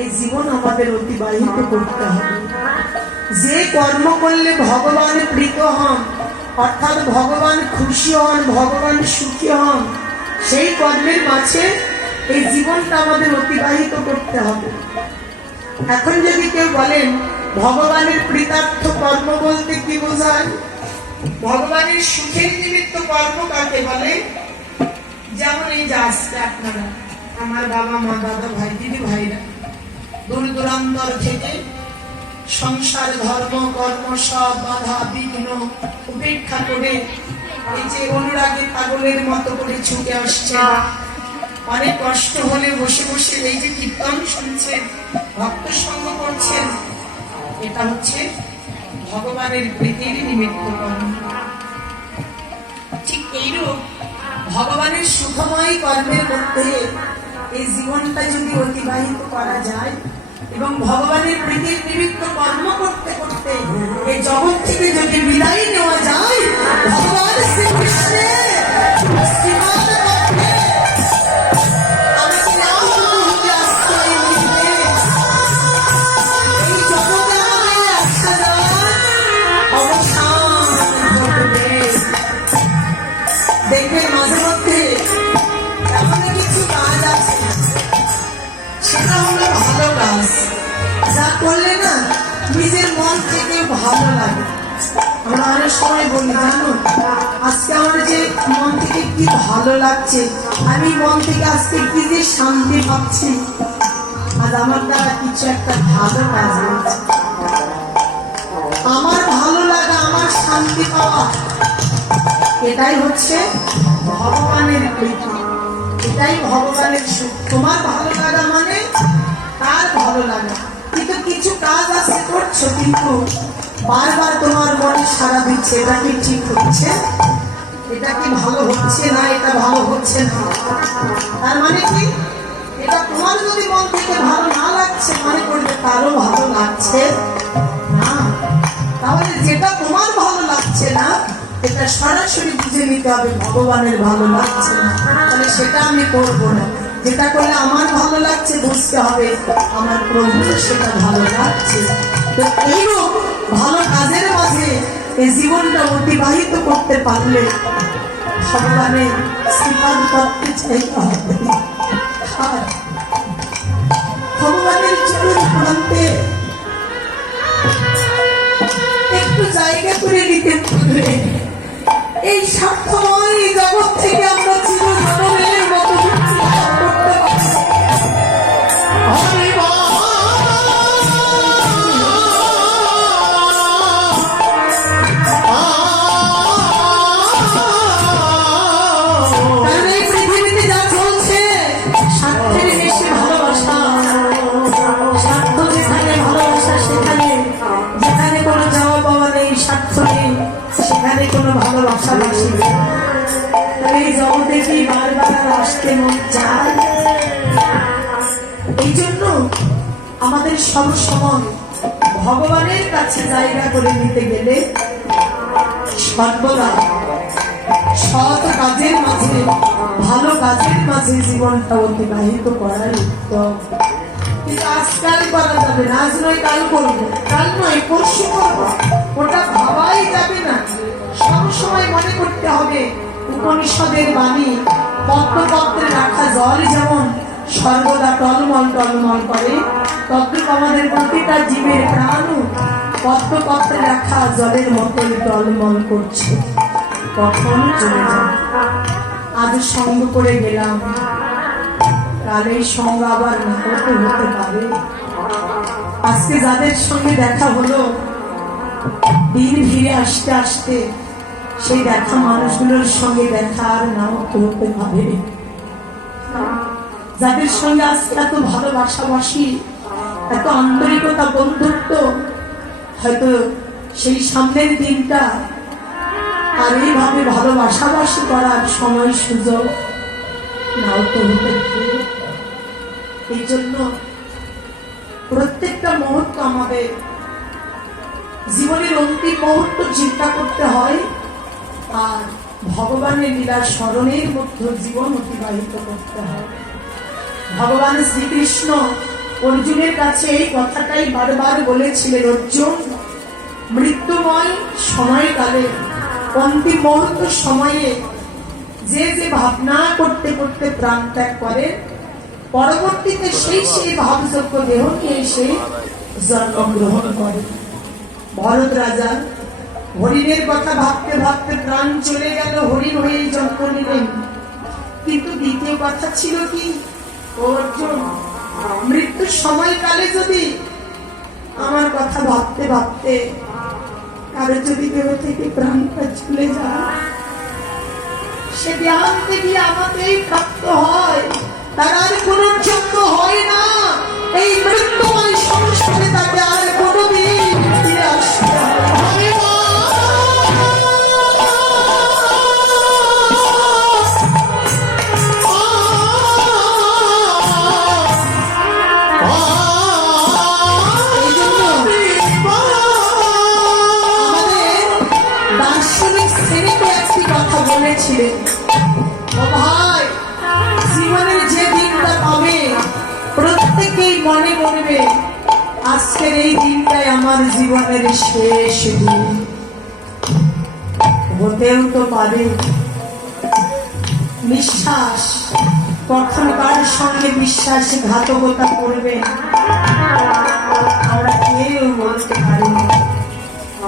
এই জীবন আমাদের অতিবাহিত করতে হবে। যে কর্ম করলে ভগবান প্রীত হন, অর্থাৎ ভগবান খুশি হন, ভগবান সুখী হন, সেই কর্মের মাঝে এই জীবনটা আমাদের অতিবাহিত করতে হবে। এখন যদি কেউ বলেন, ভগবানের প্রীতার্থ কর্ম বলতে কি বোঝায়? ভগবানের সুখের নিমিত্ত কর্ম কাকে বলে? যেমন এই যে আজকে আপনারা, আমার বাবা, মা, দাদা, ভাই, দিদি, ভাইরা দূর দূরান্তর থেকে সংসার ধর্ম কর্ম সব বাধা বিঘ্ন উপেক্ষা করে এই যে অনুরাগে পাগলের মতো করে ছুটে আসছে। অনেক কষ্ট হলে বসে বসে এই যে কীর্তন শুনছেন ভক্ত সঙ্গ করছেন এটা হচ্ছে ভগবানের প্রীতির নিমিত্ত ঠিক এইরূপ ভগবানের সুখময় কর্মের মধ্যে এই জীবনটা যদি অতিবাহিত করা যায় এবং ভগবানের প্রীতির নিমিত্ত কর্ম করতে করতে এই জগৎ থেকে যদি বিদায় নেওয়া যায়, ভগবান শ্রীকৃষ্ণের থেকে ভালো লাগে। আমরা অনেক সময় বলি, জানো? আজকে আমার যে মন থেকে কি ভালো লাগছে, আমি মন থেকে আজকে কি যে শান্তি পাচ্ছি, আজ আমার দ্বারা কিছু একটা ভালো কাজ হয়েছে। আমার ভালো লাগা, আমার শান্তি পাওয়া, এটাই হচ্ছে ভগবানের প্রীতি এটাই ভগবানের সুখ। তোমার ভালো লাগা মানে তার ভালো লাগা। কিন্তু কিছু কাজ আছে করছ, কিন্তু বারবার তোমার মনে সারা দিচ্ছে, এটা কি ঠিক হচ্ছে? এটা কি ভালো হচ্ছে না, এটা ভালো হচ্ছে না? তার মানে কি? এটা তোমার যদি মন থেকে ভালো না লাগছে, মনে করবে তারও ভালো লাগছে না। তাহলে যেটা তোমার ভালো লাগছে না, এটা সরাসরি বুঝে নিতে হবে, ভগবানের ভালো লাগছে না। তাহলে সেটা আমি করব না। যেটা করলে আমার ভালো লাগছে, বুঝতে হবে আমার প্রভু সেটা ভালো লাগছে। তো এইরূপ ভালো কাজের মাঝে এই জীবনটা অতিবাহিত করতে পারলে ভগবানের শ্রীপাদ করতে চাইতে হবে ভগবানের চরণ প্রান্তে একটু জায়গা করে নিতে পারবে এই স্বার্থময় জগৎ থেকে আমরা তবে এই জগতে কি বারবার আসতে মন চায়? এই জন্য আমাদের সব সময় ভগবানের কাছে জায়গা করে নিতে গেলে সর্বদা সৎ কাজের মাঝে, ভালো কাজের মাঝে জীবনটা অতিবাহিত করার উত্তম। কিন্তু আজকাল করা যাবে না, আজ নয়, কাল করব। কাল নয়, পরশু করব। উপনিষদের বাণী পত্রপত্রে রাখা জল যেমন সর্বদা টলমল টলমল করে, তদ্রুপ আমাদের প্রতিটা জীবের প্রাণও পত্রপত্রে রাখা জলের মতোই টলমল করছে। কখন চলে যাবে আজ সঙ্গ করে গেলাম। কাল সঙ্গ আবার নাটকও হতে পারে। আজকে যাদের সঙ্গে দেখা হলো, দিন ফিরে আসতে আসতে সেই দেখা মানুষগুলোর সঙ্গে আর নাও হতে পারে যাদের সঙ্গে আজকে এত ভালোবাসাবাসি এত আন্তরিকতা, বন্ধুত্ব, হয়তো সেই সামনের দিনটা আর এইভাবে ভালোবাসাবাসি করার সময় সুযোগ নাও তো হতে এই জন্য প্রত্যেকটা মুহূর্ত আমাদের জীবনের অন্তিম মুহূর্ত চিন্তা করতে হয় আর ভগবানের লীলা স্মরণের মধ্যে জীবন অতিবাহিত করতে হয়। ভগবান শ্রীকৃষ্ণ অর্জুনের কাছে এই কথাটাই বারবার বলেছিলেন, অর্জুন, মৃত্যুময় সময়কালে অন্তিম মুহূর্ত সময়ে যে যে ভাবনা করতে করতে প্রাণ ত্যাগ করে, পরবর্তীতে সেই সেই ভাবযোগ্য দেহ নিয়ে সেই জন্মগ্রহণ করে। ভরত রাজা হরিণের কথা ভাবতে ভাবতে প্রাণ চলে গেল হরিণ হয়ে জন্ম নিলেন। কিন্তু দ্বিতীয় কথা ছিল কি? অর্জুন মৃত্যুর সময়কালে যদি আমার কথা ভাবতে ভাবতে কারও যদি দেহ থেকে প্রাণটা চলে যায়, সে জ্ঞান থেকে আমাকেই প্রাপ্ত হয়। তার আর কোন হয় বলেছিলেন ভাই, জীবনের যে দিনটা পাবে, প্রত্যেকেই মনে করবে, আজকের এই দিনটাই আমার জীবনের শেষ দিন। হতেও তো পারে। বিশ্বাস কখন কার সঙ্গে করবে আমরা কেউ বলতে পারি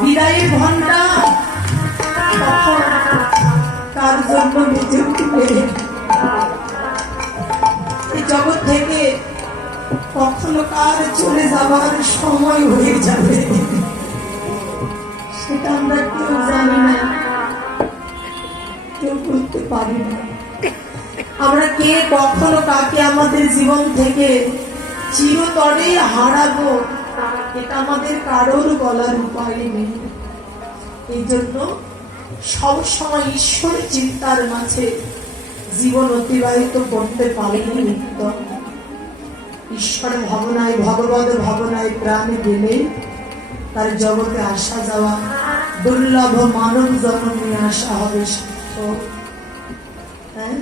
বিদায়ের ঘণ্টা বেঁচে এই জগৎ থেকে কখনো কার চলে যাবার সময় হয়ে যাবে? সেটা আমরা কেউ জানি না। কেউ করতে পারি না। আমরা কে কখনো কাকে আমাদের জীবন থেকে চিরতরে হারাবো, এটা আমাদের কারোর বলার উপায় নেই। এই জন্য সবসময় ঈশ্বর চিন্তার মাঝে জীবন অতিবাহিত করতে পারেনি উত্তম ঈশ্বর ভাবনায়, ভগবত ভাবনায় প্রাণে গেলে তার জগতে আসা যাওয়া দুর্লভ মানব জন্ম আসা হবে। হ্যাঁ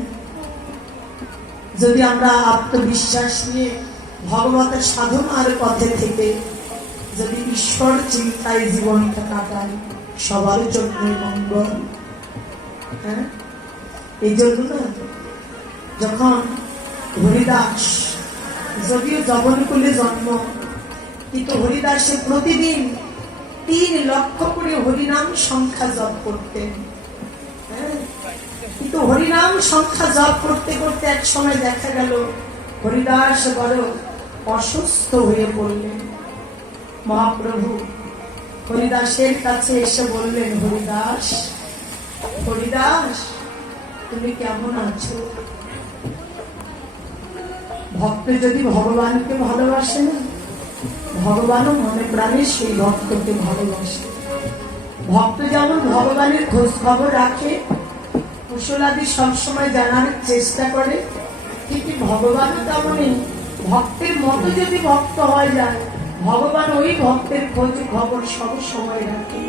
যদি আমরা আত্মবিশ্বাস নিয়ে ভগবতের সাধনার পথে থেকে যদি ঈশ্বর চিন্তায় জীবনটা কাটাই সবার জন্য মঙ্গল। হ্যাঁ? এই জন্য না, যখন হরিদাস যদিও জবনকুলে জন্ম, কিন্তু হরিদাসে প্রতিদিন তিন লক্ষ করে হরিনাম সংখ্যা জপ করতেন। হ্যাঁ? কিন্তু হরিনাম সংখ্যা জপ করতে করতে এক সময় দেখা গেল, হরিদাস বড় অসুস্থ হয়ে পড়লেন। মহাপ্রভু হরিদাসের কাছে এসে বললেন, হরিদাস হরিদাস, তুমি কেমন আছো? ভক্ত যদি ভগবানকে ভালোবাসে না, ভগবানও মনে প্রাণে সেই ভক্তকে ভালোবাসে। ভক্ত যেমন ভগবানের খোঁজ খবর রাখে, কুশলাদি সবসময় জানার চেষ্টা করে কিন্তু ভগবানও তেমনই। ভক্তের মতো যদি ভক্ত হয়ে যায় ভগবান ওই ভক্তের খোঁজ, খবর সব সময় রাখে।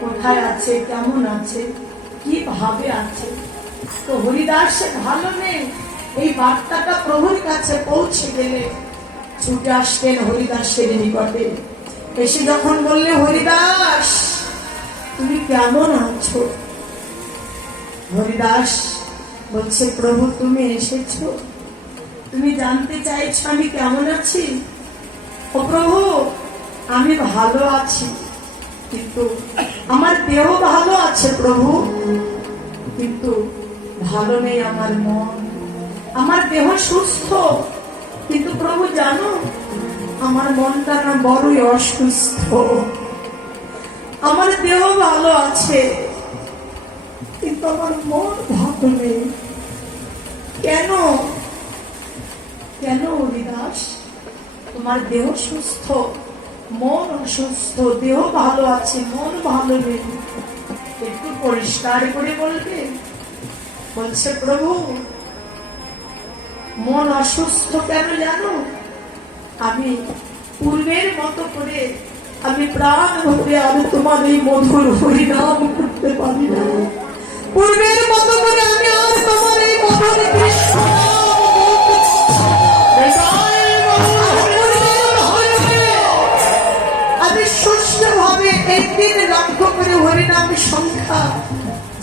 কোথায় আছে, কেমন আছে, কি ভাবে আছে? তো হরিদাস ভালো নেই। এই বার্তাটা প্রভুর কাছে পৌঁছে গেলে ছুটে আসতেন হরিদাসের নিকটে। এসে যখন বললে, হরিদাস, তুমি কেমন আছো? হরিদাস বলছে, প্রভু, তুমি এসেছ। তুমি জানতে চাইছো আমি কেমন আছি? প্রভু, আমি ভালো আছি। কিন্তু আমার দেহ ভালো আছে প্রভু। কিন্তু ভালো নেই আমার মন। আমার দেহ সুস্থ। কিন্তু প্রভু, জানো, আমার মনটা না বড়ই অসুস্থ। আমার দেহ ভালো আছে। কিন্তু আমার মন ভালো নেই। কেন? কেন হরিদাস তোমার দেহ সুস্থ মন অসুস্থ দেহ ভালো আছে মন ভালো নেই। একটু পরিষ্কার করে বলবে? বলছে, প্রভু, মন অসুস্থ কেন জানো? আমি পূর্বের মতো করে, আমি প্রাণ ভরে আমি তোমার এই মধুর হরিনাম করতে পারি না।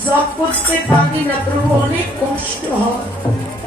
সংখ্যা করতে পারি না প্রভু অনেক কষ্ট হয়।